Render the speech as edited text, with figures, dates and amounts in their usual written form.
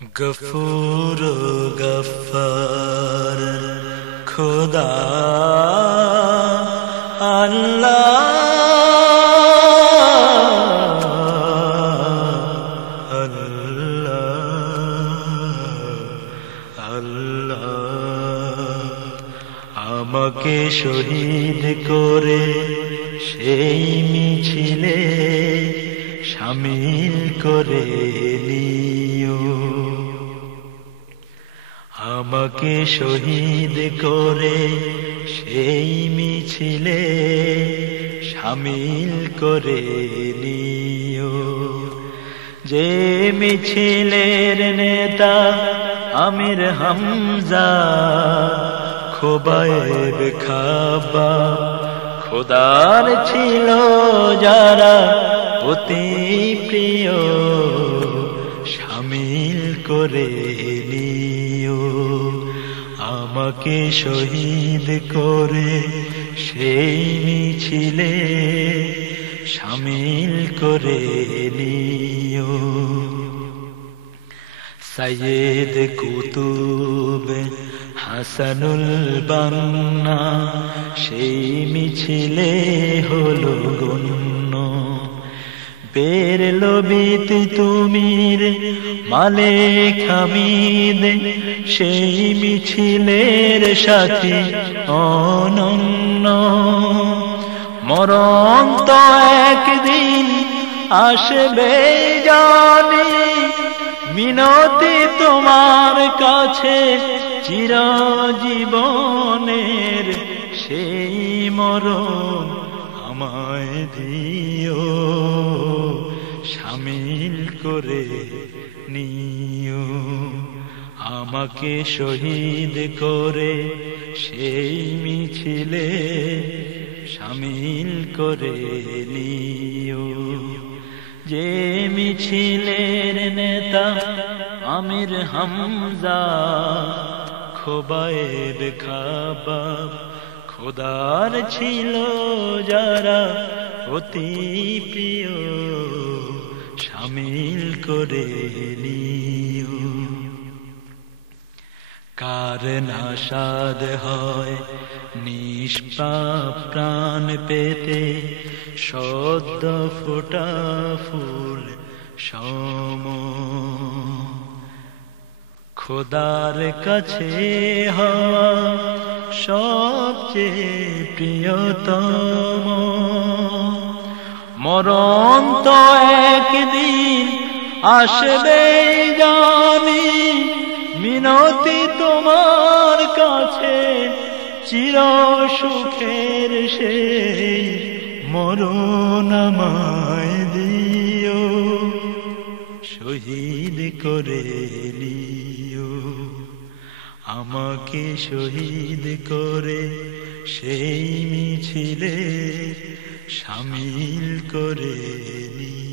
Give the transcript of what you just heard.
গফুর গফার খোদা আল্লাহ আল্লাহ আমাকে শহীদ করে সেই মিছিলে শামিল করে নিও। আমাকে শহীদ করে সেই মিছিলে শামিল করে নিও। যে মিছিলের নেতা আমির হামজা খোবায়েব খাবা খোদার ছিল যারা অতি প্রিয় শামিল করে নিও। আমাকে শহীদ করে সেই মিছিলে শামিল করে নিও। সৈয়দ কুতুব হাসানুল বান্না সেই মিছিলে হলো গণ্য। বেরলো বিত তুমির মালিক হামিদ সেই মিছিলের সাথে অনন্য। মরণ তো একদিন আসবে জানি, মিনতি তোমার কাছে চিরজীবনের সেই মরণ আমায় দিও, শামিল করে নিও। আমাকে শহীদ করে সেই মিছিলে শামিল করে নিও। যে মিছিলের নেতা আমির হামজা খোবায়েব খাবা খোদার ছিল যারা অতি প্রিয় শামিল করে নিও। কার নাশাদ হয় নিষ্পাপ প্রাণ পেতে সদ্য ফোটা ফুল সম। খোদার কাছে হওয়া সবচেয়ে প্রিয়তম। মরণ তো একদিন আসবে জানি, মিনতি তোমার কাছে চির সুখের সেই মরণ আমায় দিও, শহীদ করে নিও। আমাকে শহীদ করে সেই মিছিলে শামিল করে নিও।